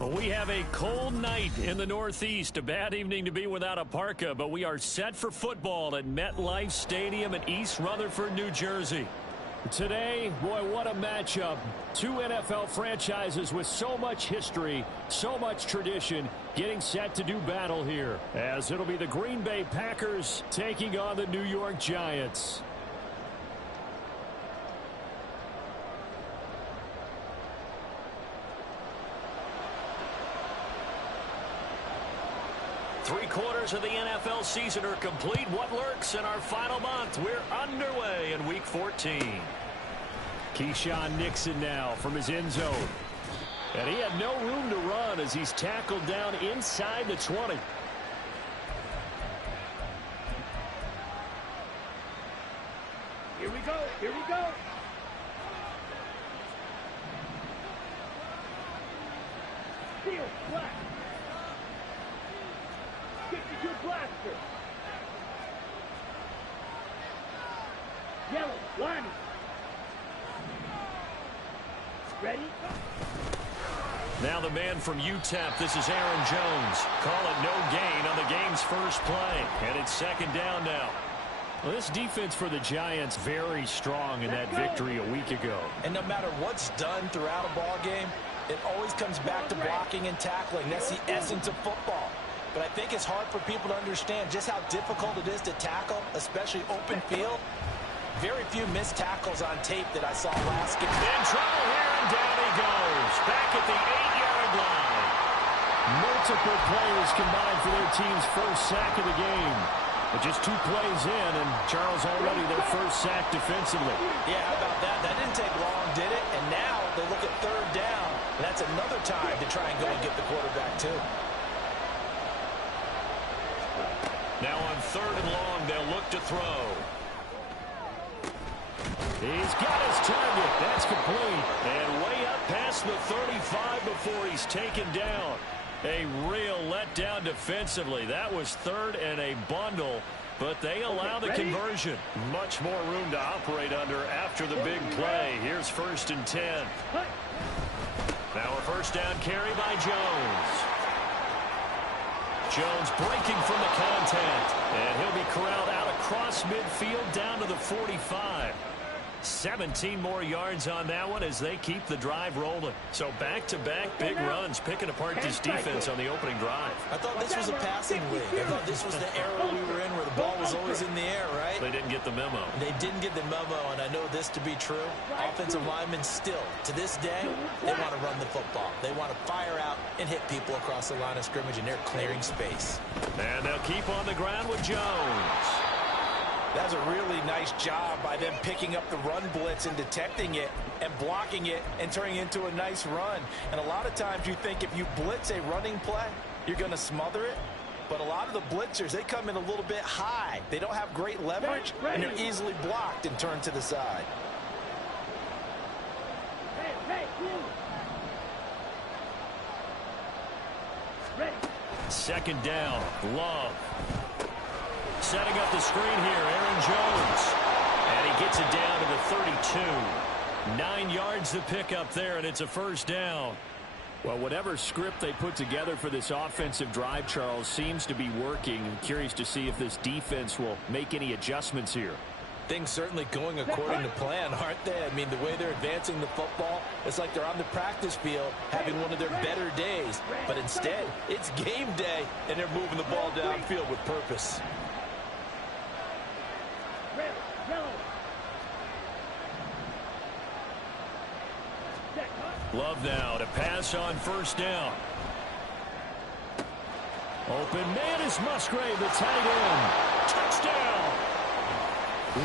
We have a cold night in the Northeast. A bad evening to be without a parka, but we are set for football at MetLife Stadium in East Rutherford, New Jersey. Today, boy, what a matchup. Two NFL franchises with so much history, so much tradition, getting set to do battle here, as it'll be the Green Bay Packers taking on the New York Giants. Three-quarters of the NFL season are complete. What lurks in our final month? We're underway in Week 14. Keyshawn Nixon now from his end zone. And he had no room to run as he's tackled down inside the 20. Here we go. Here we go. Steel, black. 52 blaster. Yellow, line. Ready? Now the man from UTEP, this is Aaron Jones. Call it no gain on the game's first play. And it's second down now. Well, this defense for the Giants very strong in that victory a week ago. And no matter what's done throughout a ball game, it always comes back to blocking and tackling. That's the essence of football. But I think it's hard for people to understand just how difficult it is to tackle, especially open field. Very few missed tackles on tape that I saw last game. In trouble here, and down he goes. Back at the 8-yard line. Multiple players combined for their team's first sack of the game. But just 2 plays in, and Charles already their first sack defensively. Yeah, how about that? That didn't take long, did it? And now they look at third down, and that's another time to try and go and get the quarterback, too. Now on third and long, they'll look to throw. He's got his target. That's complete. And way up past the 35 before he's taken down. A real letdown defensively. That was third and a bundle, but they allow the conversion. Much more room to operate under after the big play. Here's 1st and 10. Now a first down carry by Jones. Jones breaking from the contact, and he'll be corralled out across midfield down to the 45. 17 more yards on that one as they keep the drive rolling. So back-to-back big runs, picking apart this defense on the opening drive. I thought this was a passing league. I thought this was the era we were in where the ball was always in the air, right? They didn't get the memo. They didn't get the memo, and I know this to be true. Offensive linemen still, to this day, they want to run the football. They want to fire out and hit people across the line of scrimmage, and they're clearing space. And they'll keep on the ground with Jones. That's a really nice job by them picking up the run blitz and detecting it and blocking it and turning it into a nice run. And a lot of times you think if you blitz a running play, you're going to smother it. But a lot of the blitzers, they come in a little bit high. They don't have great leverage, and they're easily blocked and turned to the side. Second down, Love. Setting up the screen here, Aaron Jones. And he gets it down to the 32. 9 yards to pick up there, and it's a first down. Well, whatever script they put together for this offensive drive, Charles, seems to be working. I'm curious to see if this defense will make any adjustments here. Things certainly going according to plan, aren't they? I mean, the way they're advancing the football, it's like they're on the practice field having one of their better days. But instead, it's game day, and they're moving the ball downfield with purpose. Love now to pass on first down. Open man is Musgrave, the tight end. Touchdown!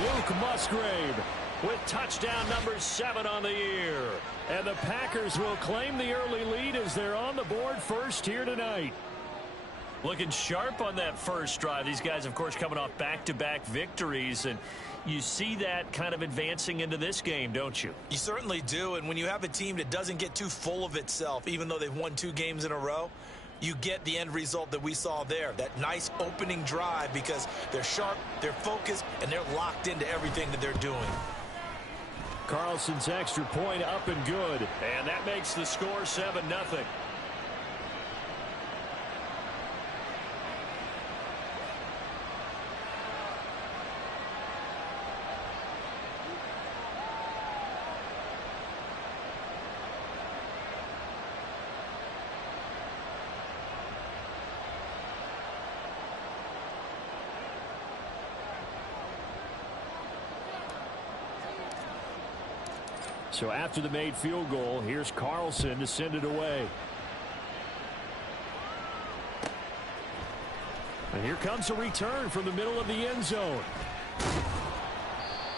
Luke Musgrave with touchdown number 7 on the year. And the Packers will claim the early lead as they're on the board first here tonight. Looking sharp on that first drive. These guys, of course, coming off back-to-back victories, and you see that kind of advancing into this game, don't you? You certainly do, and when you have a team that doesn't get too full of itself, even though they've won 2 games in a row, you get the end result that we saw there, that nice opening drive, because they're sharp, they're focused, and they're locked into everything that they're doing. Carlson's extra point up and good, and that makes the score 7-0. So after the made field goal, here's Carlson to send it away. And here comes a return from the middle of the end zone.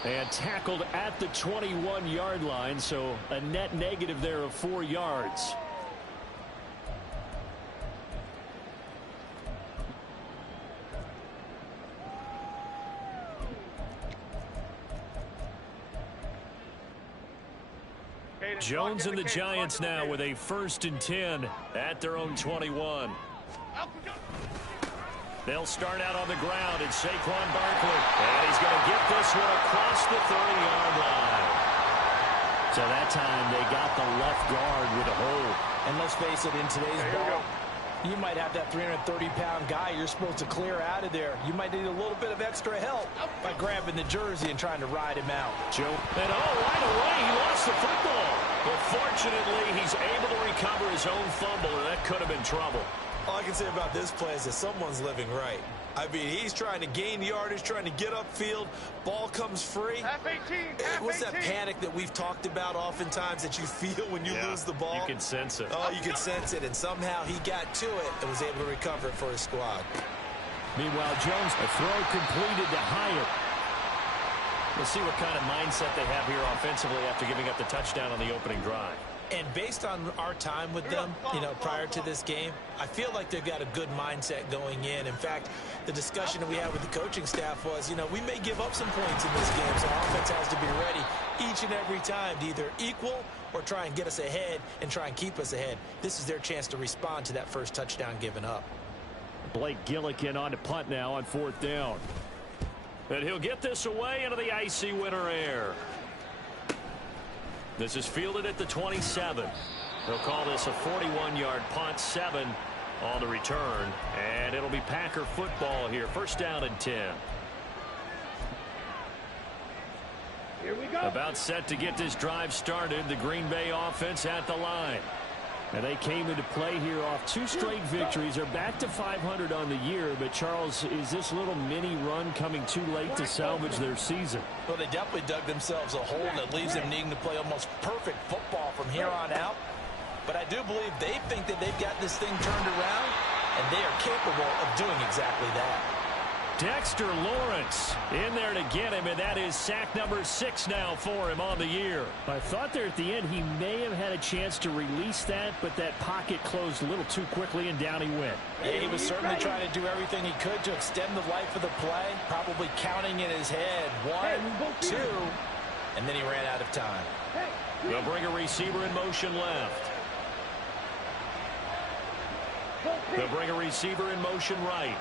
And tackled at the 21-yard line, so a net negative there of 4 yards. Jones and the Giants now with a 1st and 10 at their own 21. They'll start out on the ground, and Saquon Barkley. And he's going to get this one across the 30-yard line. So that time they got the left guard with a hold. And let's face it, in today's ball, you might have that 330-pound guy you're supposed to clear out of there. You might need a little bit of extra help by grabbing the jersey and trying to ride him out. Joe. And right away, he lost the football. But fortunately, he's able to recover his own fumble, and that could have been trouble. All I can say about this play is that someone's living right. I mean, he's trying to gain yardage, trying to get upfield. Ball comes free. What's that panic that we've talked about oftentimes that you feel when you lose the ball? You can sense it. Oh, you can sense it. And somehow he got to it and was able to recover it for his squad. Meanwhile, Jones, a throw completed to Hyatt. We'll see what kind of mindset they have here offensively after giving up the touchdown on the opening drive. And based on our time with them, prior to this game, I feel like they've got a good mindset going in. In fact, the discussion that we had with the coaching staff was, we may give up some points in this game, so offense has to be ready each and every time to either equal or try and get us ahead and try and keep us ahead. This is their chance to respond to that first touchdown given up. Blake Gillikin on to punt now on 4th down. And he'll get this away into the icy winter air. This is fielded at the 27. They'll call this a 41-yard punt, 7 on the return. And it'll be Packer football here. 1st down and 10. Here we go. About set to get this drive started. The Green Bay offense at the line. And they came into play here off 2 straight victories. They're back to 500 on the year. But, Charles, is this little mini run coming too late to salvage their season? Well, they definitely dug themselves a hole that leaves them needing to play almost perfect football from here on out. But I do believe they think that they've got this thing turned around, and they are capable of doing exactly that. Dexter Lawrence in there to get him, and that is sack number 6 now for him on the year. I thought there at the end he may have had a chance to release that, but that pocket closed a little too quickly, and down he went. Yeah, he was certainly trying to do everything he could to extend the life of the play, probably counting in his head 1, 2, and then he ran out of time. They'll bring a receiver in motion left. They'll bring a receiver in motion right.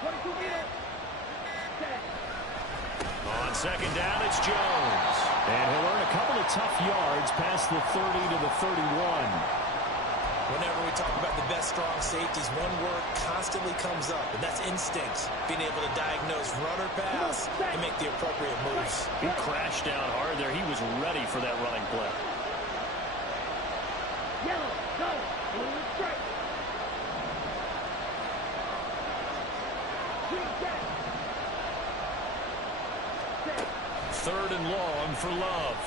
On 2nd down, it's Jones. And he'll earn a couple of tough yards past the 30 to the 31. Whenever we talk about the best strong safeties, one word constantly comes up, and that's instincts. Being able to diagnose run or pass and make the appropriate moves. He crashed down hard there. He was ready for that running play. Yellow, go, strike. 3rd and long for Love.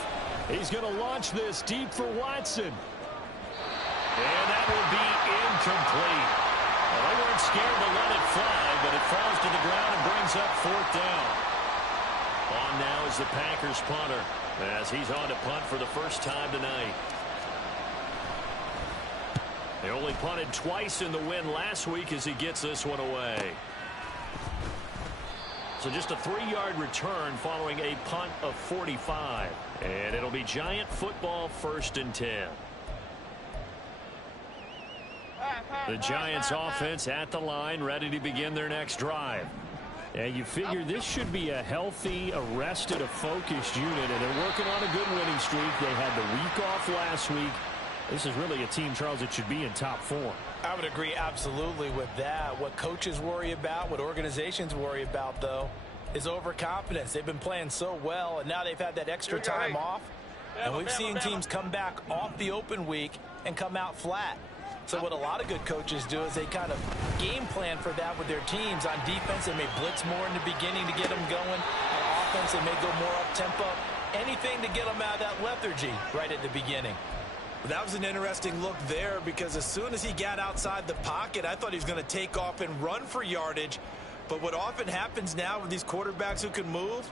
He's going to launch this deep for Watson. And that will be incomplete. Well, they weren't scared to let it fly, but it falls to the ground and brings up 4th down. On now is the Packers punter, as he's on to punt for the first time tonight. They only punted twice in the win last week as he gets this one away. So just a 3-yard return following a punt of 45. And it'll be Giant football, 1st and 10. The Giants offense at the line, ready to begin their next drive. And you figure this should be a healthy, arrested, a focused unit. And they're working on a good winning streak. They had the week off last week. This is really a team, Charles, that should be in top form. I would agree absolutely with that. What coaches worry about, what organizations worry about, though, is overconfidence. They've been playing so well, and now they've had that extra time off. And we've seen teams come back off the open week and come out flat. So what a lot of good coaches do is they kind of game plan for that with their teams. On defense, they may blitz more in the beginning to get them going. On offense, they may go more up-tempo. anything to get him out of that lethargy right at the beginning. That was an interesting look there because as soon as he got outside the pocket, I thought he was going to take off and run for yardage. But what often happens now with these quarterbacks who can move,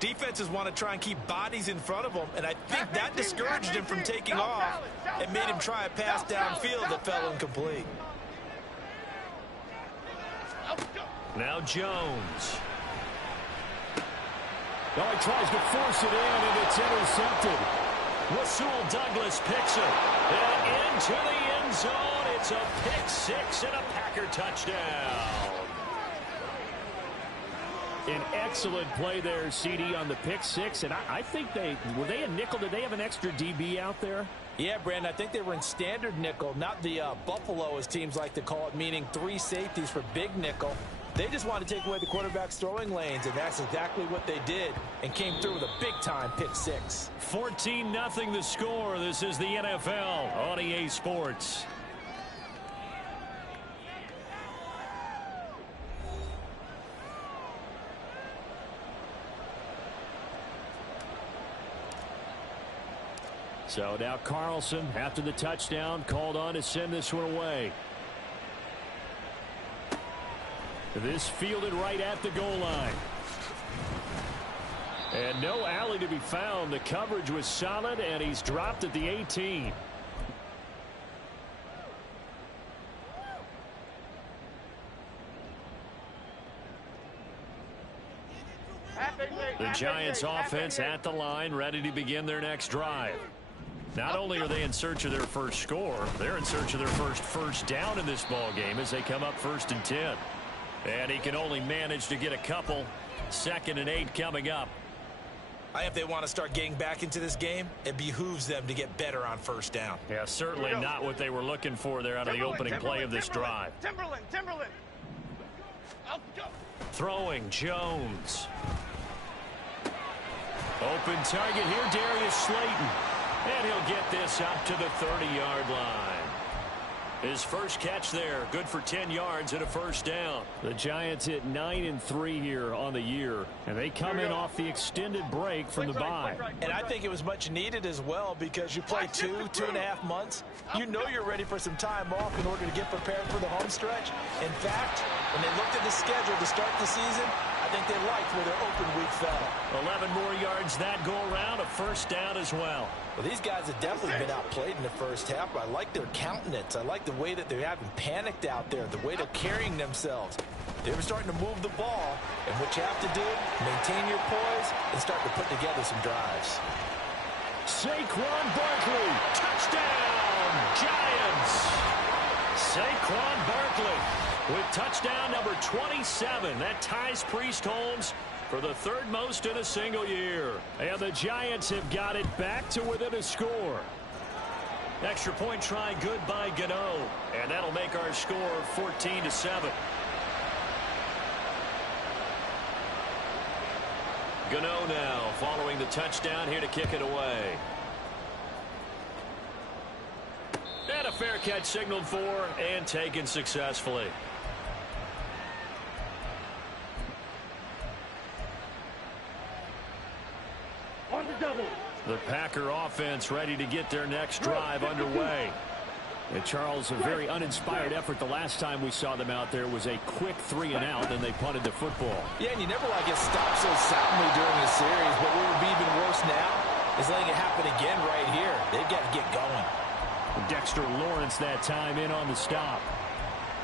defenses want to try and keep bodies in front of them, and I think that discouraged him from taking off and made him try a pass downfield that fell incomplete. Now Jones. Oh, he tries to force it in, and it's intercepted. Rasul Douglas picks it. And into the end zone. It's a pick six and a Packer touchdown. An excellent play there, CD, on the pick six. And I think were they a nickel? Did they have an extra DB out there? Yeah, Brandon, I think they were in standard nickel, not the Buffalo, as teams like to call it, meaning 3 safeties for big nickel. They just wanted to take away the quarterback's throwing lanes, and that's exactly what they did, and came through with a big-time pick six. 14-0 the score. This is the NFL on EA Sports. So now Carlson, after the touchdown, called on to send this one away. This fielded right at the goal line. And no alley to be found. The coverage was solid, and he's dropped at the 18. The Giants offense at the line, ready to begin their next drive. Not only are they in search of their first score, they're in search of their first down in this ball game as they come up 1st and 10. And he can only manage to get a couple. 2nd and 8 coming up. If they want to start getting back into this game, it behooves them to get better on 1st down. Yeah, certainly not what they were looking for there out of the opening play of this drive. Timberland. Throwing Jones. Open target here, Darius Slayton. And he'll get this up to the 30-yard line. His first catch there, good for 10 yards and a 1st down. The Giants hit 9-3 here on the year, and they come in off the extended break from the bye. And I think it was much needed as well because you play 2.5 months. You know you're ready for some time off in order to get prepared for the home stretch. In fact, when they looked at the schedule to start the season, I think they liked where their open week fell. 11 more yards that go around, a 1st down as well. Well, these guys have definitely been outplayed in the first half, but I like their countenance. I like the way that they haven't panicked out there, the way they're carrying themselves. They were starting to move the ball, and what you have to do, maintain your poise and start to put together some drives. Saquon Barkley, touchdown, Giants. Saquon Barkley with touchdown number 27. That ties Priest Holmes for the 3rd most in a single year. And the Giants have got it back to within a score. Extra point try good by Gano. And that'll make our score 14-7. Gano now following the touchdown here to kick it away. And a fair catch signaled for and taken successfully. On the double. The Packer offense ready to get their next drive underway. And Charles, a very uninspired effort the last time we saw them out there was a quick 3-and-out, and they punted the football. Yeah, and you never want to get stopped so soundly during the series, but what would be even worse now is letting it happen again right here. They've got to get going. Dexter Lawrence that time in on the stop.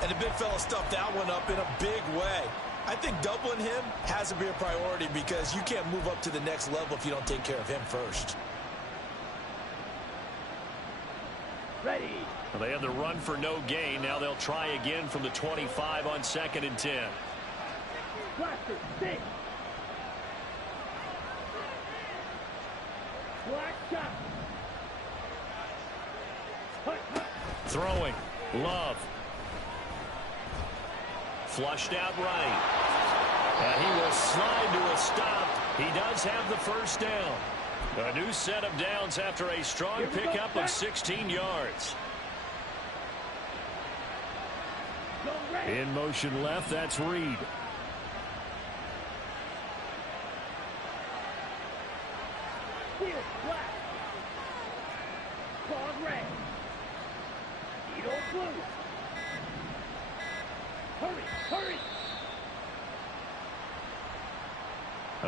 And the big fella stuffed that one up in a big way. I think doubling him has to be a priority because you can't move up to the next level if you don't take care of him first. Ready. Well, they had the run for no gain. Now they'll try again from the 25 on 2nd and 10. Blaster, stick. Black shot. Throwing. Love. Flushed out right. And he will slide to a stop. He does have the 1st down. A new set of downs after a strong pickup of 16 yards. In motion left, that's Reed. Field black. Fog red. Needle blue. Hurry, hurry.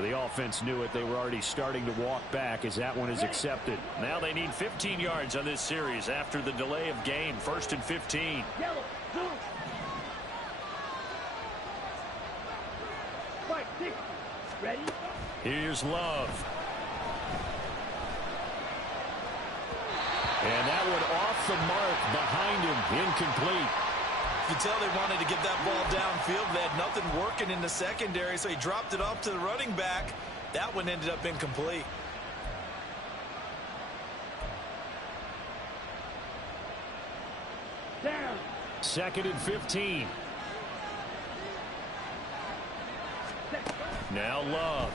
The offense knew it. They were already starting to walk back as that one is accepted. Now they need 15 yards on this series after the delay of game. 1st and 15. Yellow, blue. Fight, six. Ready? Here's Love. And that one off the mark behind him. Incomplete. You can tell they wanted to get that ball downfield. They had nothing working in the secondary, so he dropped it off to the running back. That one ended up incomplete. Down. 2nd and 15. Now Love.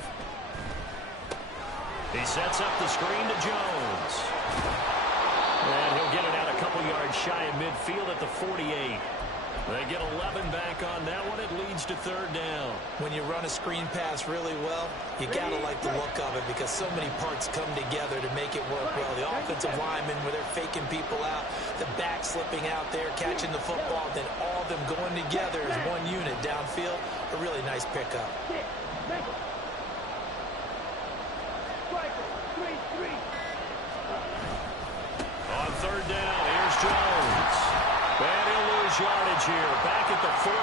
He sets up the screen to Jones. And he'll get it out a couple yards shy of midfield at the 48. They get 11 back on that one. It leads to 3rd down. When you run a screen pass really well, you got to like the look of it because so many parts come together to make it work well. The offensive linemen, where they're faking people out, the back slipping out there, catching the football, then all of them going together as one unit downfield. A really nice pickup. On 3rd down, here's Jones. And he'll lose yardage here, back at the 47.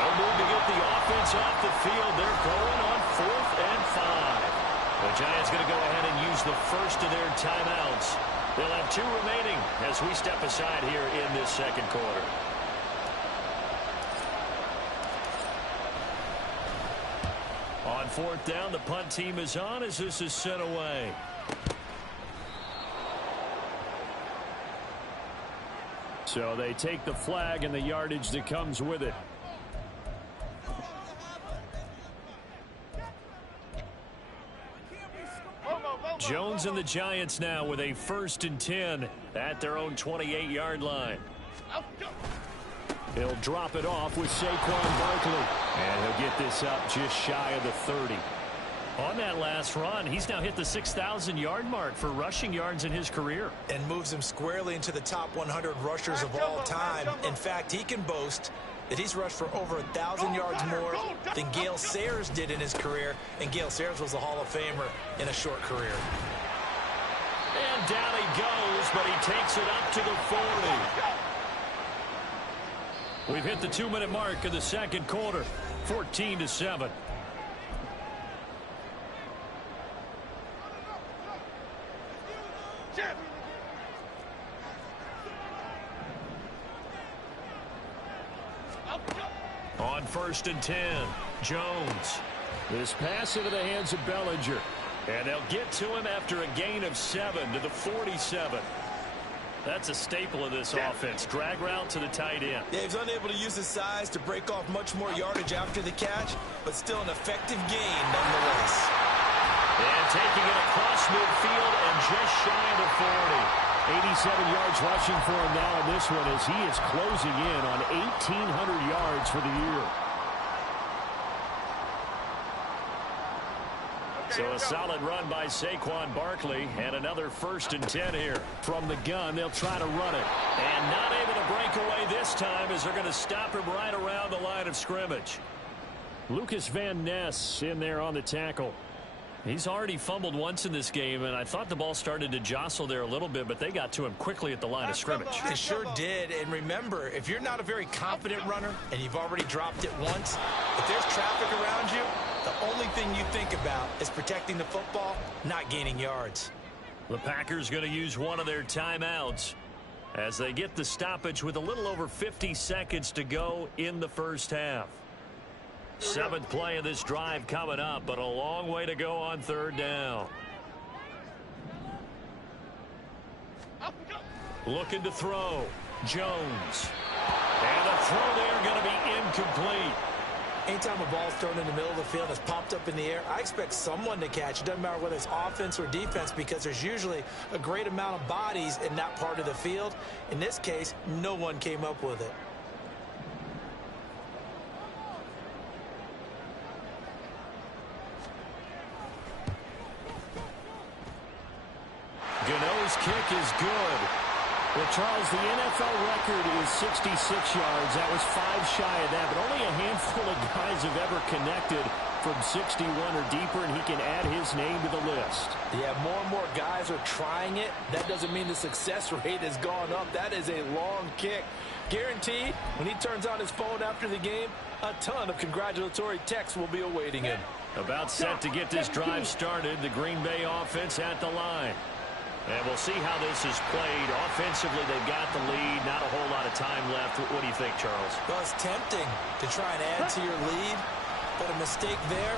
No move to get the offense off the field. They're going on 4th and 5. The Giants going to go ahead and use the first of their timeouts. They'll have 2 remaining as we step aside here in this 2nd quarter. On 4th down, the punt team is on as this is sent away. So they take the flag and the yardage that comes with it. Jones and the Giants now with a 1st and 10 at their own 28-yard line. He'll drop it off with Saquon Barkley. And he'll get this up just shy of the 30. On that last run, he's now hit the 6,000-yard mark for rushing yards in his career. And moves him squarely into the top 100 rushers of all time. In fact, he can boast that he's rushed for over 1,000 yards more than Gale Sayers did in his career. And Gale Sayers was a Hall of Famer in a short career. And down he goes, but he takes it up to the 40. We've hit the 2-minute mark of the 2nd quarter, 14-7. On 1st and 10, Jones. This pass into the hands of Bellinger. And they'll get to him after a gain of 7 to the 47. That's a staple of this offense. Drag route to the tight end. Yeah, he's unable to use his size to break off much more yardage after the catch, but still an effective gain nonetheless. And taking it across midfield and just shy of the 40. 87 yards rushing for him now in this one as he is closing in on 1,800 yards for the year. So a solid run by Saquon Barkley and another 1st and 10 here. From the gun, they'll try to run it. And not able to break away this time as they're going to stop him right around the line of scrimmage. Lucas Van Ness in there on the tackle. He's already fumbled once in this game, and I thought the ball started to jostle there a little bit, but they got to him quickly at the line of scrimmage. They sure did, and remember, if you're not a very confident runner and you've already dropped it once, if there's traffic around you, the only thing you think about is protecting the football, not gaining yards. The Packers going to use one of their timeouts as they get the stoppage with a little over 50 seconds to go in the first half. 7th play of this drive coming up, but a long way to go on 3rd down. Looking to throw. Jones. And the throw there going to be incomplete. Anytime a ball's thrown in the middle of the field that's popped up in the air, I expect someone to catch. It doesn't matter whether it's offense or defense because there's usually a great amount of bodies in that part of the field. In this case, no one came up with it. Gano's kick is good. Well, Charles, the NFL record is 66 yards. That was 5 shy of that, but only a handful of guys have ever connected from 61 or deeper, and he can add his name to the list. Yeah, more and more guys are trying it. That doesn't mean the success rate has gone up. That is a long kick. Guaranteed, when he turns on his phone after the game, a ton of congratulatory texts will be awaiting him. About set to get this drive started, the Green Bay offense at the line. And we'll see how this is played. Offensively, they've got the lead. Not a whole lot of time left. What do you think, Charles? Well, it's tempting to try and add to your lead, but a mistake there,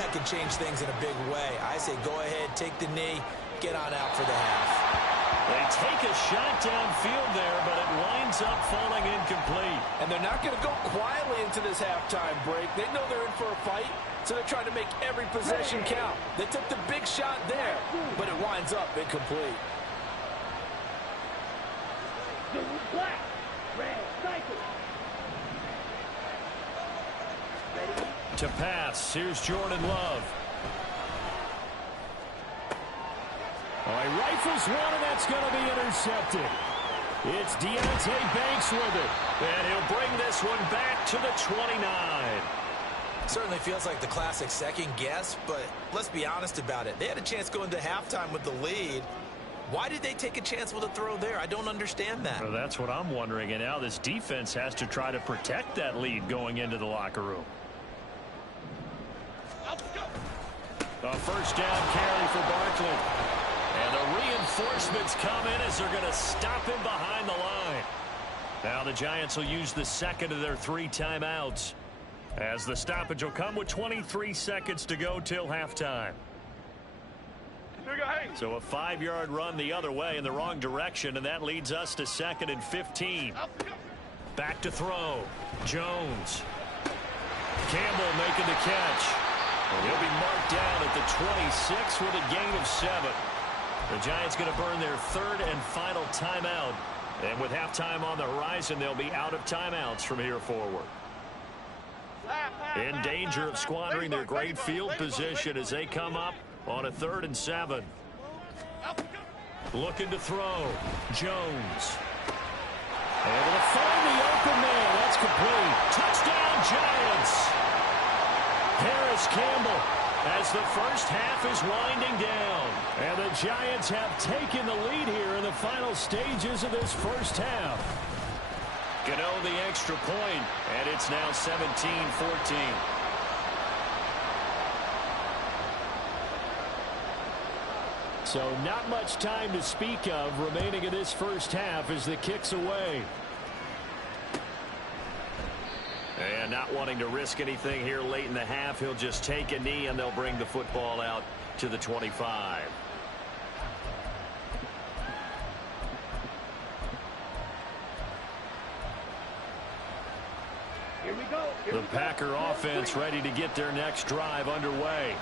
that can change things in a big way. I say go ahead, take the knee, get on out for the half. They take a shot downfield there, but it winds up falling incomplete. And they're not going to go quietly into this halftime break. They know they're in for a fight, so they're trying to make every possession count. They took the big shot there, but it winds up incomplete. Black, red, cycle. Ready? To pass, here's Jordan Love. Oh, he rifles one, and that's going to be intercepted. It's Deonte Banks with it, and he'll bring this one back to the 29. Certainly feels like the classic second guess, but let's be honest about it. They had a chance going to halftime with the lead. Why did they take a chance with a throw there? I don't understand that. Well, that's what I'm wondering, and now this defense has to try to protect that lead going into the locker room. A first down carry for Barkley. And the reinforcements come in as they're going to stop him behind the line. Now the Giants will use the second of their 3 timeouts, as the stoppage will come with 23 seconds to go till halftime. So a 5-yard run the other way in the wrong direction, and that leads us to 2nd and 15. Back to throw. Jones. Campbell making the catch. And he'll be marked down at the 26 with a gain of 7. The Giants going to burn their 3rd and final timeout. And with halftime on the horizon, they'll be out of timeouts from here forward. In danger of squandering their great field position as they come up on a 3rd and 7. Looking to throw. Jones. Able to find the open man. That's complete. Touchdown, Giants. Harris Campbell, as the first half is winding down. And the Giants have taken the lead here in the final stages of this first half. Gano the extra point, and it's now 17-14. So not much time to speak of remaining in this first half as the kick's away. And not wanting to risk anything here late in the half, he'll just take a knee and they'll bring the football out to the 25. Here we go. The Packer offense ready to get their next drive underway.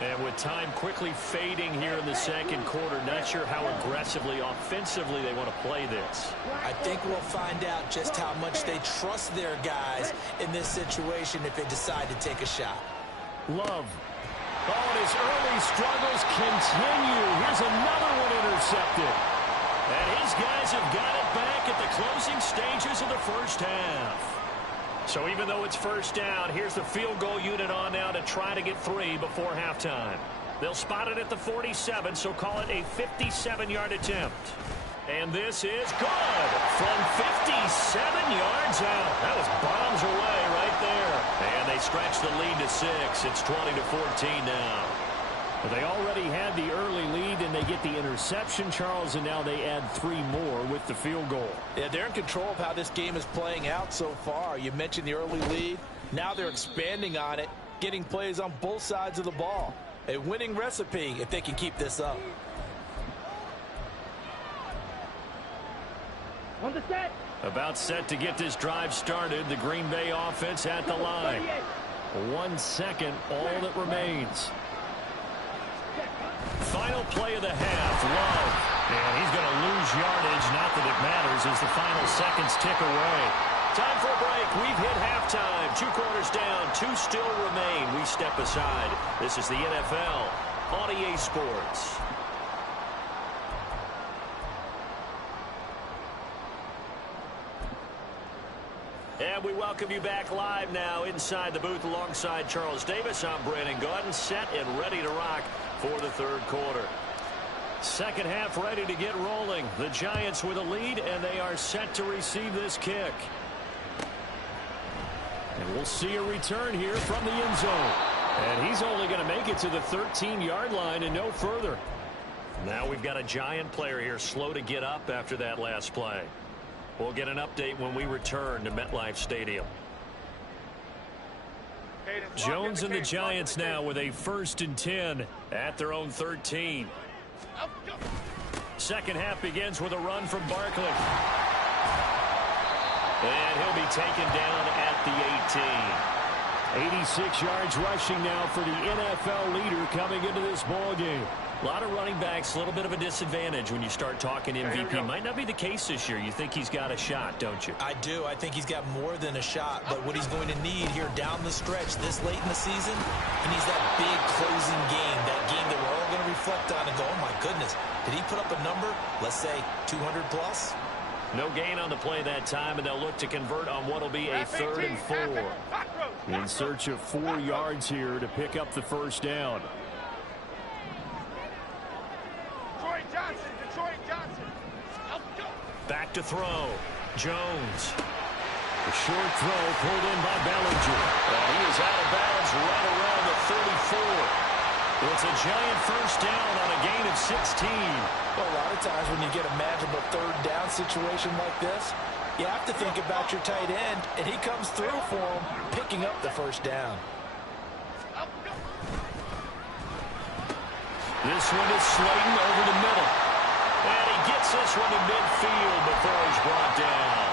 And with time quickly fading here in the second quarter, not sure how aggressively, offensively they want to play this. I think we'll find out just how much they trust their guys in this situation if they decide to take a shot. Love. Oh, and his early struggles continue. Here's another one intercepted. And his guys have got it back at the closing stages of the first half. So even though it's first down, here's the field goal unit on now to try to get 3 before halftime. They'll spot it at the 47, so call it a 57-yard attempt. And this is good from 57 yards out. That was bombs away right there. And they stretch the lead to 6. It's 20-14 now. Well, they already had the early lead, and they get the interception, Charles, and now they add 3 more with the field goal. Yeah, they're in control of how this game is playing out so far. You mentioned the early lead. Now they're expanding on it, getting plays on both sides of the ball. A winning recipe if they can keep this up. On the set. About set to get this drive started. The Green Bay offense at the line. 1 second, all that remains. Final play of the half, Love. And he's going to lose yardage, not that it matters, as the final seconds tick away. Time for a break. We've hit halftime. 2 quarters down, 2 still remain. We step aside. This is the NFL on EA Sports. we welcome you back live now inside the booth alongside Charles Davis. I'm Brandon Gaudin, set and ready to rock for the third quarter. Second half ready to get rolling. The Giants with a lead, and they are set to receive this kick. And we'll see a return here from the end zone. And he's only going to make it to the 13-yard line and no further. Now we've got a Giant player here slow to get up after that last play. We'll get an update when we return to MetLife Stadium. Jones and the Giants now with a 1st and 10 at their own 13. Second half begins with a run from Barkley. And he'll be taken down at the 18. 86 yards rushing now for the NFL leader coming into this ball game. A lot of running backs, a little bit of a disadvantage when you start talking MVP. Might not be the case this year. You think he's got a shot, don't you? I do. I think he's got more than a shot. But what he's going to need here down the stretch this late in the season, he needs that big closing game, that game that we're all going to reflect on and go, oh, my goodness, did he put up a number, let's say 200 plus? No gain on the play that time, and they'll look to convert on what will be a 3rd and 4. In search of 4 yards here to pick up the first down. Back to throw. Jones. The short throw pulled in by Bellinger. And he is out of bounds right around the 34. It's a Giant first down on a gain of 16. Well, a lot of times when you get a manageable 3rd down situation like this, you have to think about your tight end, and he comes through for him, picking up the first down. This one is Slayton over the middle. And he gets this one to midfield before he's brought down.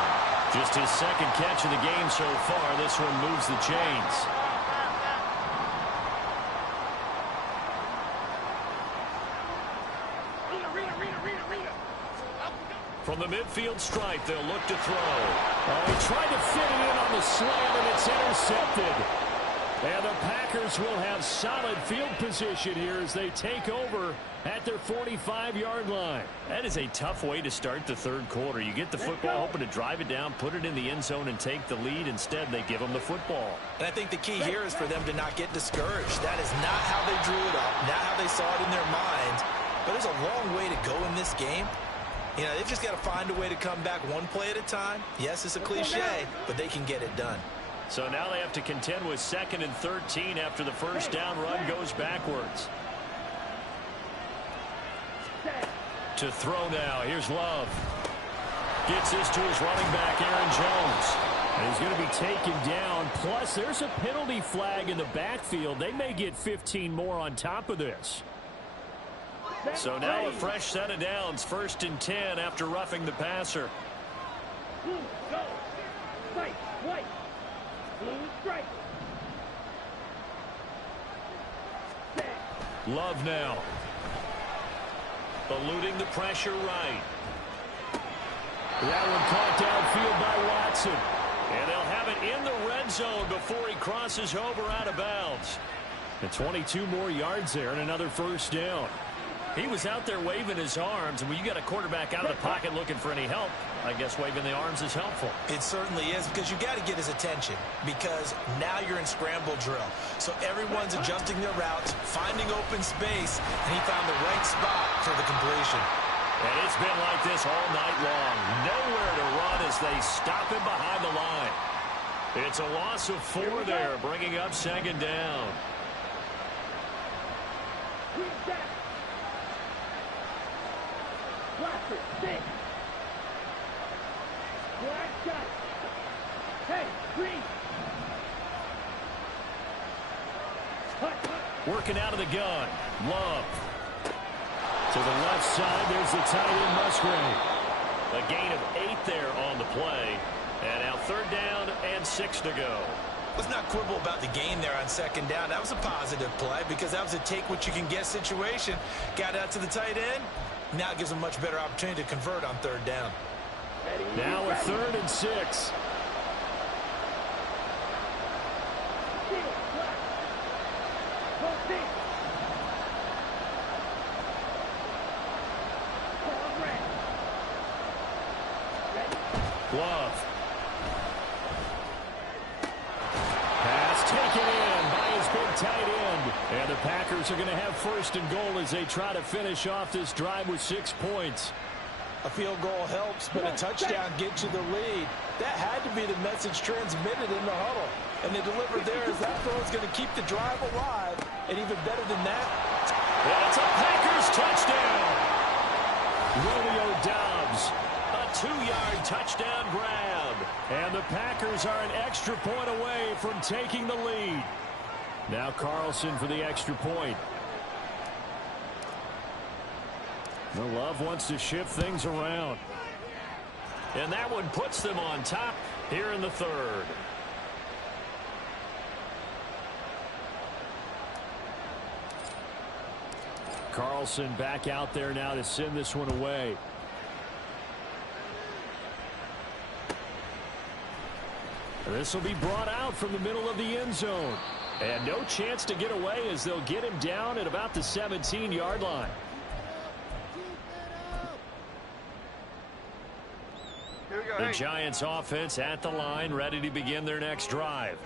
Just his 2nd catch of the game so far. This one moves the chains. From the midfield stripe, they'll look to throw. Oh, he tried to fit it in on the slant, and it's intercepted. And the Packers will have solid field position here as they take over at their 45-yard line. That is a tough way to start the third quarter. You get the football, hoping to drive it down, put it in the end zone, and take the lead. Instead, they give them the football. And I think the key here is for them to not get discouraged. That is not how they drew it up, not how they saw it in their minds. But there's a long way to go in this game. You know, they've just got to find a way to come back one play at a time. Yes, it's a cliche, but they can get it done. So now they have to contend with 2nd and 13 after the first down run goes backwards. To throw now. Here's Love. Gets this to his running back, Aaron Jones. And he's going to be taken down. Plus, there's a penalty flag in the backfield. They may get 15 more on top of this. So now a fresh set of downs. 1st and 10 after roughing the passer. Love now. Eluding the pressure right. That one caught downfield by Watson. And they'll have it in the red zone before he crosses over out of bounds. And 22 more yards there and another first down. He was out there waving his arms, and when you got a quarterback out of the pocket looking for any help, I guess waving the arms is helpful. It certainly is, because you got to get his attention, because now you're in scramble drill. So everyone's adjusting their routes, finding open space, and he found the right spot for the completion. And it's been like this all night long. Nowhere to run as they stop him behind the line. It's a loss of 4 there, bringing up 2nd down. Working out of the gun. Love. To the left side, there's the tight end, Musgrave. A gain of 8 there on the play. And now 3rd down and 6 to go. Let's not quibble about the gain there on 2nd down. That was a positive play because that was a take-what-you-can-get situation. Got out to the tight end. Now it gives them a much better opportunity to convert on 3rd down. Now a 3rd and 6. Love. tight end. And the Packers are going to have first and goal as they try to finish off this drive with 6 points. A field goal helps, but a touchdown gets you the lead. That had to be the message transmitted in the huddle. And they delivered there as that throw is going to keep the drive alive. And even better than that, and it's a Packers touchdown. Romeo Doubs, a 2-yard touchdown grab. And the Packers are an extra point away from taking the lead. Now Carlson for the extra point. Well, Love wants to shift things around. And that one puts them on top here in the third. Carlson back out there now to send this one away. This will be brought out from the middle of the end zone. And no chance to get away as they'll get him down at about the 17-yard line. The Giants offense at the line, ready to begin their next drive.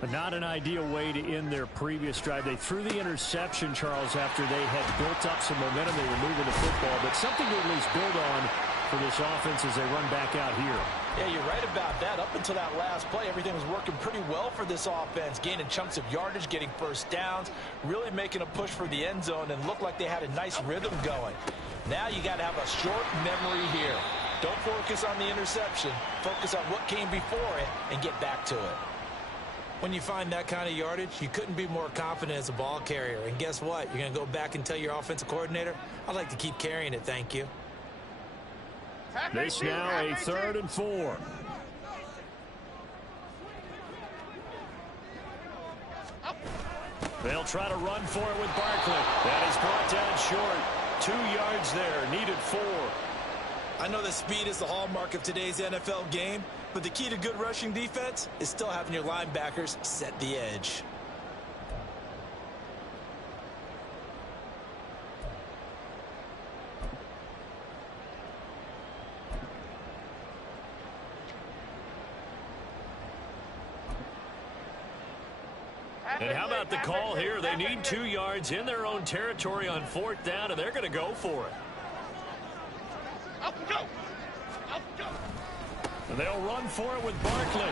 But not an ideal way to end their previous drive. They threw the interception, Charles, after they had built up some momentum. They were moving the football, but something to at least build on for this offense as they run back out here. Yeah, you're right about that. Up until that last play, everything was working pretty well for this offense, gaining chunks of yardage, getting first downs, really making a push for the end zone, and looked like they had a nice rhythm going. Now you got to have a short memory here. Don't focus on the interception. Focus on what came before it and get back to it. When you find that kind of yardage, you couldn't be more confident as a ball carrier. And guess what? You're going to go back and tell your offensive coordinator, I'd like to keep carrying it, thank you. This now a 3rd and 4. They'll try to run for it with Barkley. That is brought down short. 2 yards there, needed 4. I know that speed is the hallmark of today's NFL game, but the key to good rushing defense is still having your linebackers set the edge. And how about the call here? They need 2 yards in their own territory on 4th down, and they're going to go for it. Up, go! Up, go! And they'll run for it with Barkley.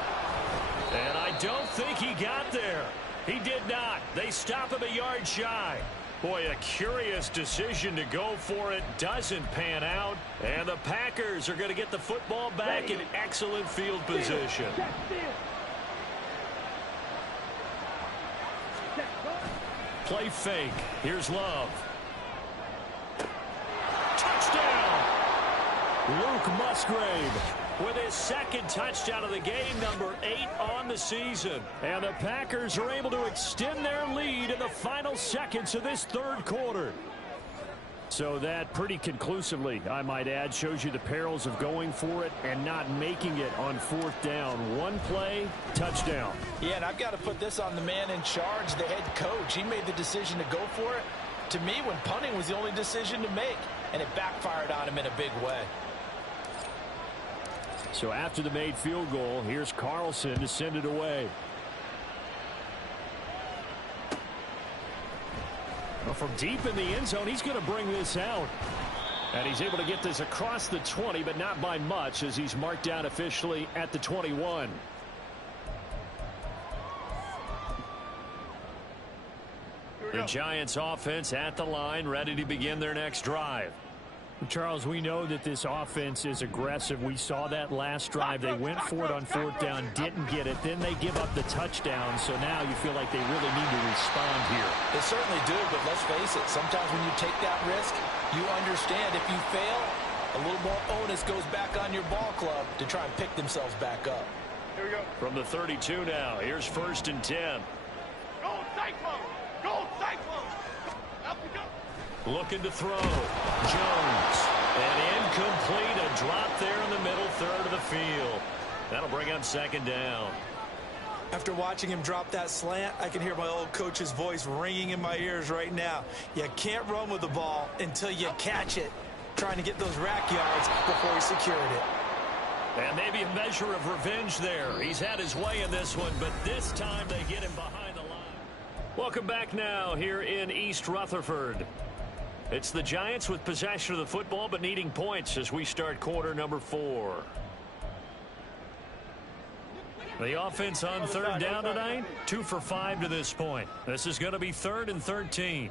And I don't think he got there. He did not. They stop him a yard shy. Boy, a curious decision to go for it. Doesn't pan out. And the Packers are going to get the football back in excellent field position. Play fake. Here's Love. Touchdown! Luke Musgrave with his 2nd touchdown of the game, number 8 on the season. And the Packers are able to extend their lead in the final seconds of this 3rd quarter. So that pretty conclusively, I might add, shows you the perils of going for it and not making it on 4th down. 1 play, touchdown. Yeah, and I've got to put this on the man in charge, the head coach. He made the decision to go for it. To me, when punting was the only decision to make, and it backfired on him in a big way. So after the made field goal, here's Carlson to send it away. Well, from deep in the end zone, he's going to bring this out. And he's able to get this across the 20, but not by much, as he's marked down officially at the 21. The Giants offense at the line, ready to begin their next drive. Charles, we know that this offense is aggressive. We saw that last drive. They went for it on 4th down, didn't get it. Then they give up the touchdown. So now you feel like they really need to respond here. They certainly do, but let's face it. Sometimes when you take that risk, you understand if you fail, a little more onus goes back on your ball club to try and pick themselves back up. Here we go. From the 32 now, here's 1st and 10. Go Cyclone! Go Cyclone! Up we go! Looking to throw. Jones. And incomplete. A drop there in the middle 3rd of the field. That'll bring up 2nd down. After watching him drop that slant, I can hear my old coach's voice ringing in my ears right now. You can't run with the ball until you catch it. Trying to get those rack yards before he secured it. And maybe a measure of revenge there. He's had his way in this one, but this time they get him behind the line. Welcome back now here in East Rutherford. It's the Giants with possession of the football but needing points as we start quarter number 4. The offense on third down tonight, 2 for 5 to this point. This is going to be 3rd and 13.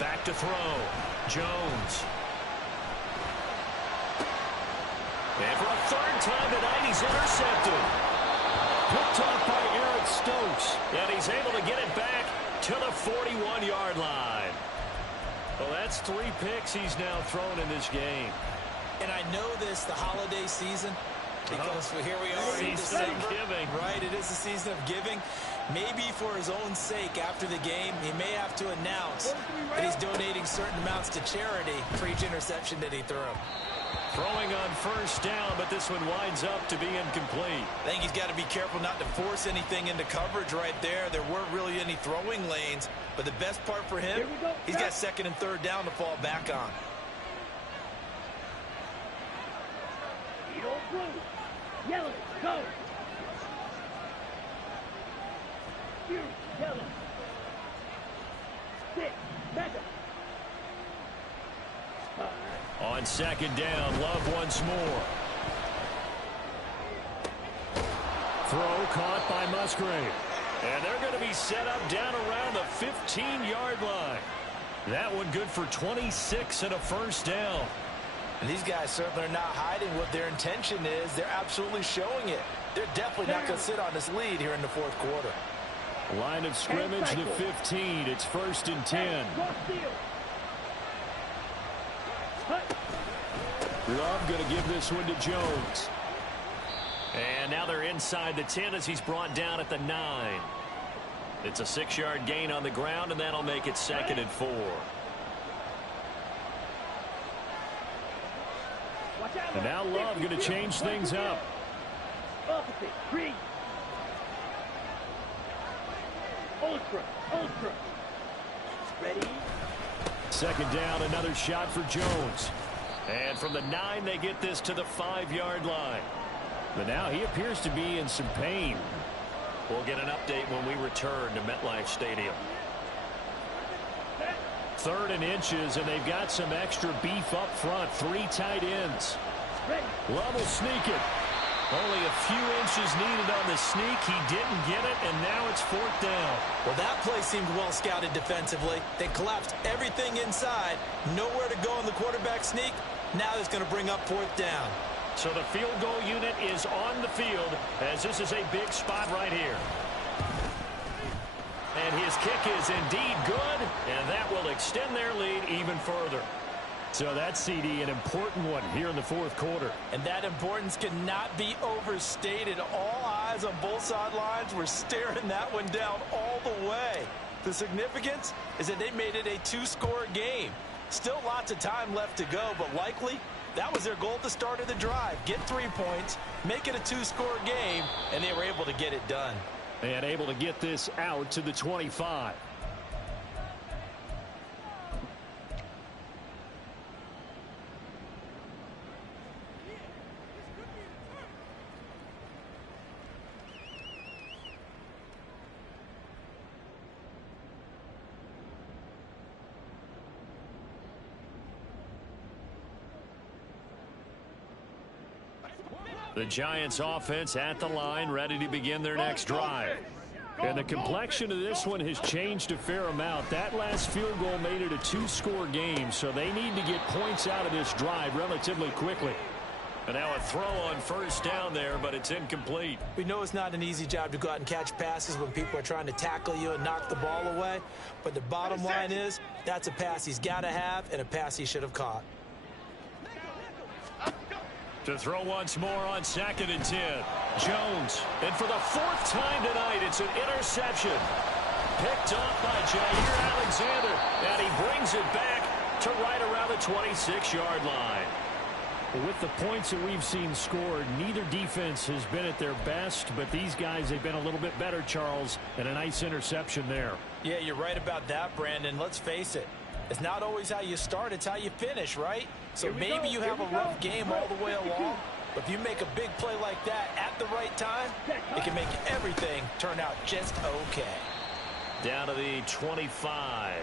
Back to throw. Jones. And for a 3rd time tonight, he's intercepted. Picked off by Eric Stokes. And he's able to get it back to the 41-yard line. Well, that's 3 picks he's now thrown in this game. And I know this, the holiday season, because here we are in December. Giving. Right, it is the season of giving. Maybe for his own sake, after the game, he may have to announce that he's donating certain amounts to charity for each interception that he threw. Throwing on 1st down, but this one winds up to be incomplete. I think he's got to be careful not to force anything into coverage right there. There weren't really any throwing lanes, but the best part for him, he's got 2nd and 3rd down to fall back on. Yellow, go! Here, yellow. 6, back up. On 2nd down, Love once more. Throw caught by Musgrave. And they're going to be set up down around the 15-yard line. That one good for 26 and a 1st down. And these guys certainly are not hiding what their intention is. They're absolutely showing it. They're definitely not going to sit on this lead here in the 4th quarter. Line of scrimmage to 15. It's 1st and 10. Love going to give this one to Jones. And now they're inside the 10 as he's brought down at the 9. It's a 6-yard gain on the ground, and that'll make it 2nd and 4. And now Love going to change things up. Opposite, 3. Ultra. Ready? 2nd down, another shot for Jones. And from the 9, they get this to the 5-yard line. But now he appears to be in some pain. We'll get an update when we return to MetLife Stadium. 3rd and inches, and they've got some extra beef up front. 3 tight ends. Love will sneak it. Only a few inches needed on the sneak. He didn't get it, and now it's 4th down. Well, that play seemed well scouted defensively. They collapsed everything inside. Nowhere to go in the quarterback sneak. Now it's going to bring up 4th down. So the field goal unit is on the field as this is a big spot right here. And his kick is indeed good, and that will extend their lead even further. So that's, CD, an important one here in the 4th quarter. And that importance cannot be overstated. All eyes on both sidelines were staring that one down all the way. The significance is that they made it a 2-score game. Still lots of time left to go, but likely that was their goal at the start of the drive. Get 3 points, make it a 2-score game, and they were able to get it done. And able to get this out to the 25. The Giants offense at the line, ready to begin their next drive. And the complexion of this one has changed a fair amount. That last field goal made it a 2-score game, so they need to get points out of this drive relatively quickly. And now a throw on 1st down there, but it's incomplete. We know it's not an easy job to go out and catch passes when people are trying to tackle you and knock the ball away. But the bottom line is that's a pass he's got to have and a pass he should have caught. To throw once more on 2nd and 10. Jones. And for the 4th time tonight, it's an interception. Picked off by Jair Alexander. And he brings it back to right around the 26-yard line. With the points that we've seen scored, neither defense has been at their best, but these guys, they've been a little bit better, Charles, and a nice interception there. Yeah, you're right about that, Brandon. Let's face it. It's not always how you start, it's how you finish, right? So maybe you have a rough game all the way along, But if you make a big play like that at the right time, it can make everything turn out just okay. Down to the 25.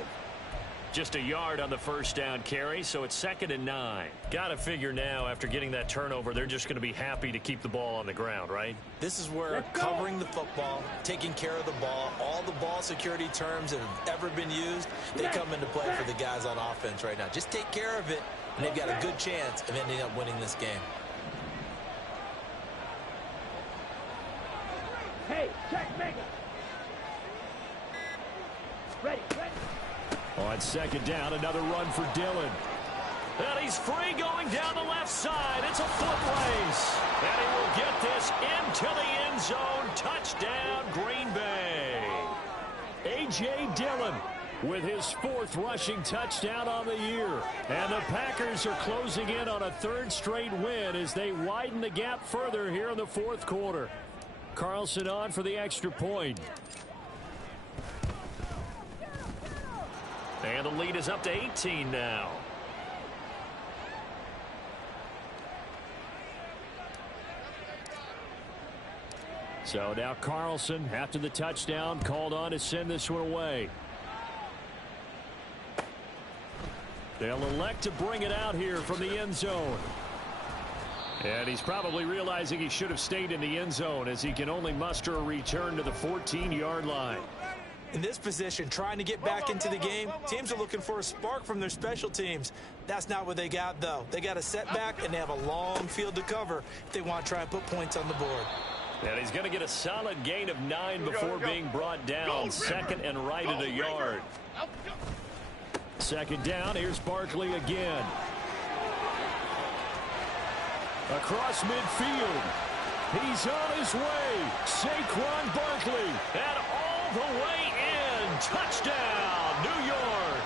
Just a yard on the first down carry, so it's 2nd and 9. Got to figure now, after getting that turnover, they're just going to be happy to keep the ball on the ground, right? This is where covering the football, taking care of the ball, all the ball security terms that have ever been used, they come into play for the guys on offense right now. Just take care of it, and they've got a good chance of ending up winning this game. Hey, check Mega. Ready. On 2nd down, another run for Dillon. And he's free going down the left side. It's a foot race. And he will get this into the end zone. Touchdown, Green Bay. A.J. Dillon with his 4th rushing touchdown on the year. And the Packers are closing in on a 3rd straight win as they widen the gap further here in the 4th quarter. Carlson on for the extra point. And the lead is up to 18 now. So now Carlson, after the touchdown, called on to send this one away. They'll elect to bring it out here from the end zone. And he's probably realizing he should have stayed in the end zone as he can only muster a return to the 14-yard line. In this position, trying to get back into the game, teams are looking for a spark from their special teams. That's not what they got, though. They got a setback, and they have a long field to cover if they want to try and put points on the board. And he's going to get a solid gain of 9 before being brought down. 2nd and right at a yard. 2nd down, here's Barkley again. Across midfield. He's on his way. Saquon Barkley. And all the way in. Touchdown, New York.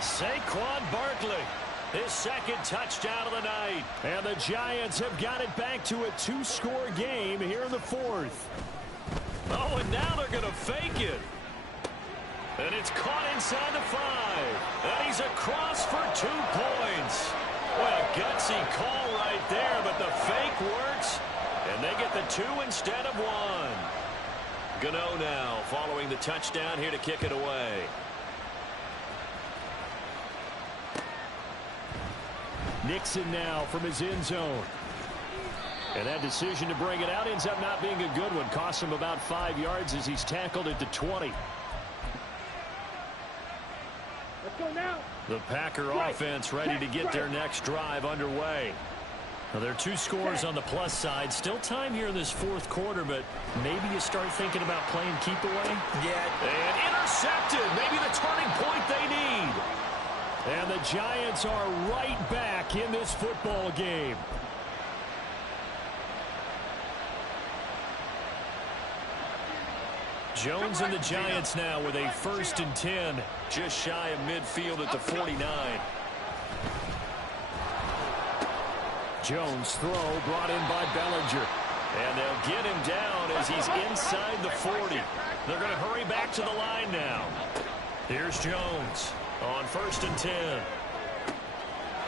Saquon Barkley. His 2nd touchdown of the night. And the Giants have got it back to a 2-score game here in the 4th. Oh, and now they're going to fake it. And it's caught inside the 5. And he's across for 2 points. Well, gutsy call right there, but the fake works. And they get the 2 instead of 1. Gano now following the touchdown here to kick it away. Nixon now from his end zone. And that decision to bring it out ends up not being a good one. Costs him about 5 yards as he's tackled at the 20. Let's go now. The Packer offense ready to get their next drive underway. Now, there are 2 scores on the plus side. Still time here in this 4th quarter, but maybe you start thinking about playing keep away. Yeah. And intercepted. Maybe the turning point they need. And the Giants are right back in this football game. Jones and the Giants now with a 1st and 10, just shy of midfield at the 49. Jones throw brought in by Bellinger. And they'll get him down as he's inside the 40. They're going to hurry back to the line now. Here's Jones on 1st and 10.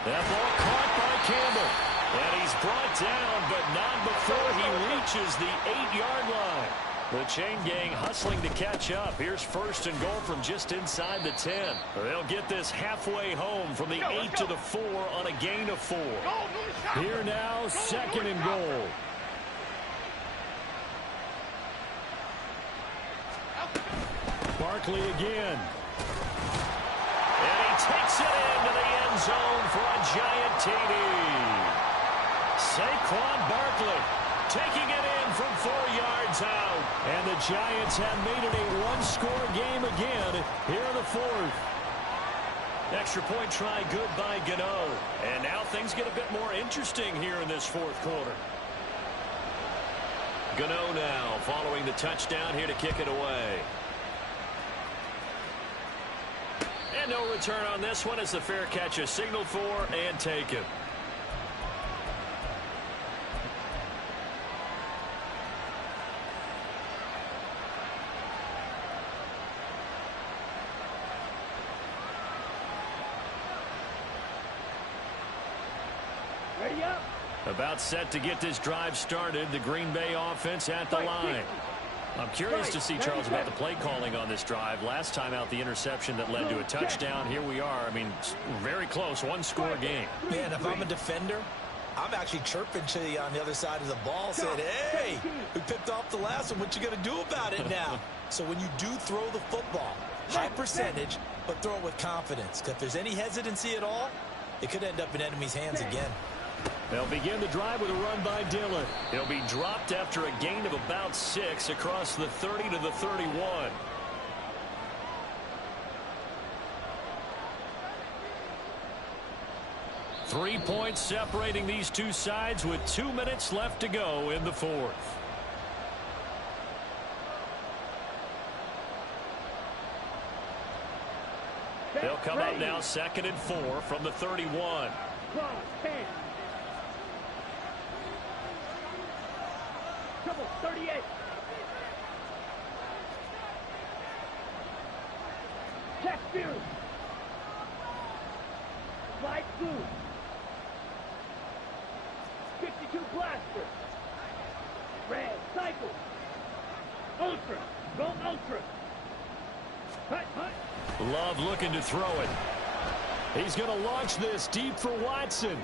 That ball caught by Campbell. And he's brought down, but not before he reaches the 8-yard line. The chain gang hustling to catch up. Here's 1st and goal from just inside the 10. They'll get this halfway home from the 8 to the 4 on a gain of 4. Here now, 2nd and goal. Barkley again. And he takes it into the end zone for a giant TD. Saquon Barkley taking it in from 4 yards out. And the Giants have made it a 1-score game again here in the 4th. Extra point try good by Gano. And now things get a bit more interesting here in this 4th quarter. Gano now following the touchdown here to kick it away. And no return on this one as the fair catch is signaled for and taken. Ready up. About set to get this drive started. The Green Bay offense at the line. I'm curious to see, Charles, about the play calling on this drive. Last time out, the interception that led to a touchdown. Here we are. I mean, very close, one-score game. Man, if I'm a defender, I'm actually chirping to you on the other side of the ball, saying, hey, we picked off the last one. What you going to do about it now? So when you do throw the football, high percentage, but throw it with confidence. Because if there's any hesitancy at all, it could end up in enemy's hands again. They'll begin the drive with a run by Dillon. He'll be dropped after a gain of about 6 across the 30 to the 31. Three points separating these two sides with 2 minutes left to go in the fourth. They'll come up now 2nd and 4 from the 31. Trouble, 38. Check view. Slide through. 52 blaster. Red cycle. Ultra. Go ultra. Hut, hut. Love looking to throw it. He's going to launch this deep for Watson.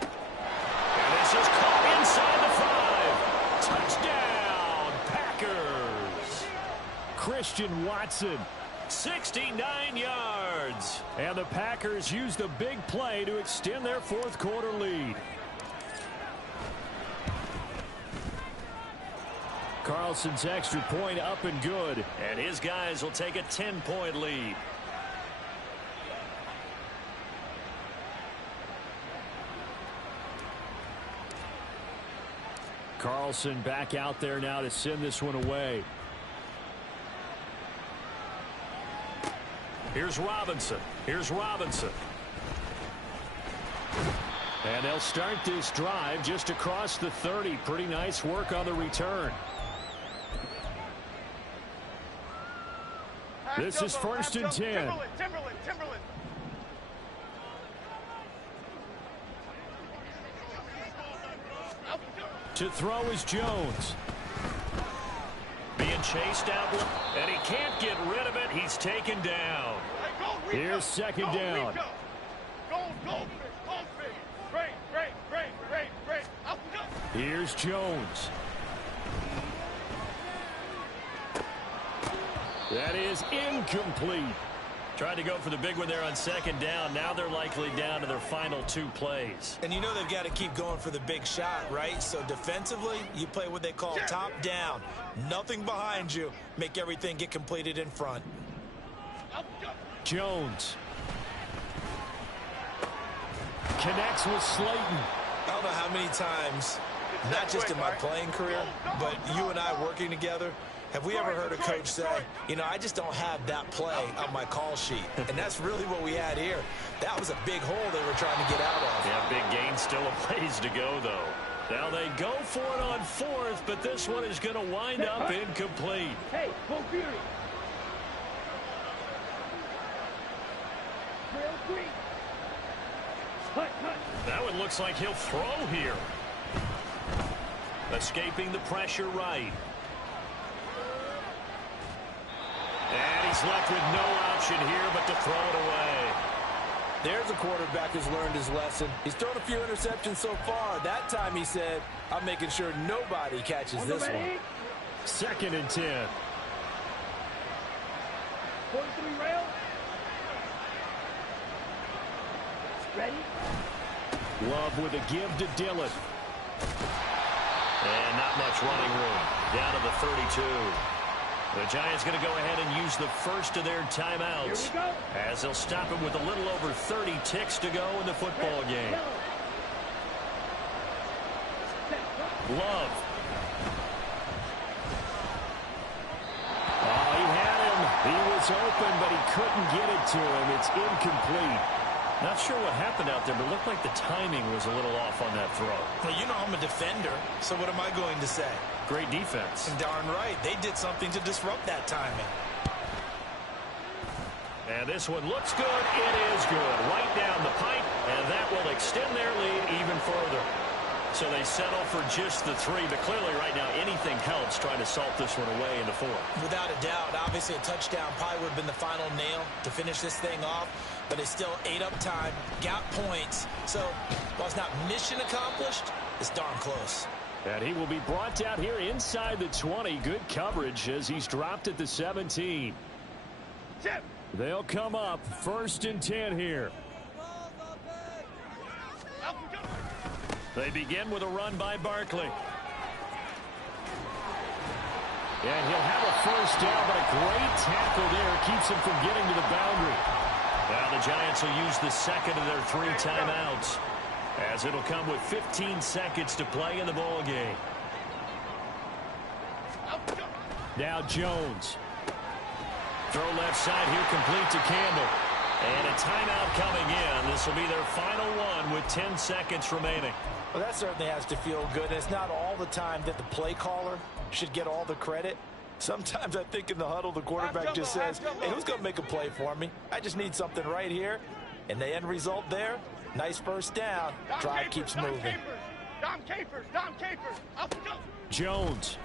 And this is caught inside the 5. Touchdown, Packers. Christian Watson, 69 yards. And the Packers use the big play to extend their fourth quarter lead. Carlson's extra point up and good. And his guys will take a 10-point lead. Carlson back out there now to send this one away. Here's Robinson. And they'll start this drive just across the 30. Pretty nice work on the return. This is 1st and 10. Timberland. To throw is Jones. Being chased out, and he can't get rid of it. He's taken down. Here's 2nd down. Here's Jones. That is incomplete. Tried to go for the big one there on 2nd down. Now they're likely down to their final 2 plays. And you know they've got to keep going for the big shot, right? So defensively, you play what they call top down. Nothing behind you. Make everything get completed in front. Jones. Connects with Slayton. I don't know how many times, not just in my playing career, but you and I working together, have we ever heard a coach say, you know, I just don't have that play on my call sheet? And that's really what we had here. That was a big hole they were trying to get out of. Yeah, big gain, still a ways to go, though. Now they go for it on 4th, but this one is going to wind up incomplete. Hey, full fury. Trail 3. Hut. That one looks like he'll throw here. Escaping the pressure right. And he's left with no option here but to throw it away. There's a quarterback who's learned his lesson. He's thrown a few interceptions so far. That time he said, I'm making sure nobody catches this one. 2nd and 10. 43 rail. Ready? Love with a give to Dillon. And not much running room. Down to the 32. The Giants going to go ahead and use the first of their timeouts as they'll stop him with a little over 30 ticks to go in the football game. Love. Oh, he had him. He was open, but he couldn't get it to him. It's incomplete. Not sure what happened out there, but it looked like the timing was a little off on that throw. Well, you know I'm a defender, so what am I going to say? Great defense. And darn right, they did something to disrupt that timing. And this one looks good. It is good. Right down the pipe. And that will extend their lead even further. So they settle for just the 3, but clearly right now anything helps trying to salt this one away in the 4th. Without a doubt, obviously a touchdown probably would have been the final nail to finish this thing off, but it's still ate up time, got points. So while it's not mission accomplished, it's darn close. And he will be brought down here inside the 20. Good coverage as he's dropped at the 17. They'll come up 1st and 10 here. They begin with a run by Barkley. And he'll have a 1st down, but a great tackle there keeps him from getting to the boundary. Now the Giants will use the 2nd of their 3 timeouts, as it'll come with 15 seconds to play in the ball game. Now Jones. Throw left side here, complete to Campbell. And a timeout coming in. This will be their final one with 10 seconds remaining. Well, that certainly has to feel good. And it's not all the time that the play caller should get all the credit. Sometimes I think in the huddle, the quarterback just says, hey, who's going to make a play for me? I just need something right here. And the end result there, nice 1st down. Drive keeps moving. Dom Capers. Up we go. Jones.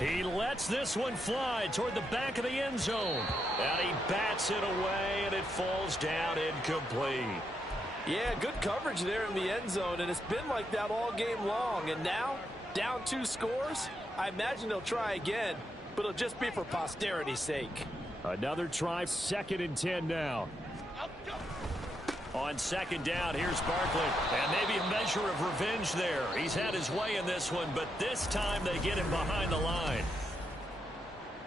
He lets this one fly toward the back of the end zone. And he bats it away, and it falls down incomplete. Yeah, good coverage there in the end zone, and it's been like that all game long. And now, down 2 scores, I imagine they'll try again, but it'll just be for posterity's sake. Another try, 2nd and 10 now. On 2nd down, here's Barkley. And maybe a measure of revenge there. He's had his way in this one, but this time they get him behind the line.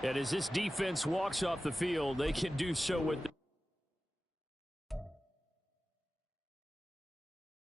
And as this defense walks off the field, they can do so with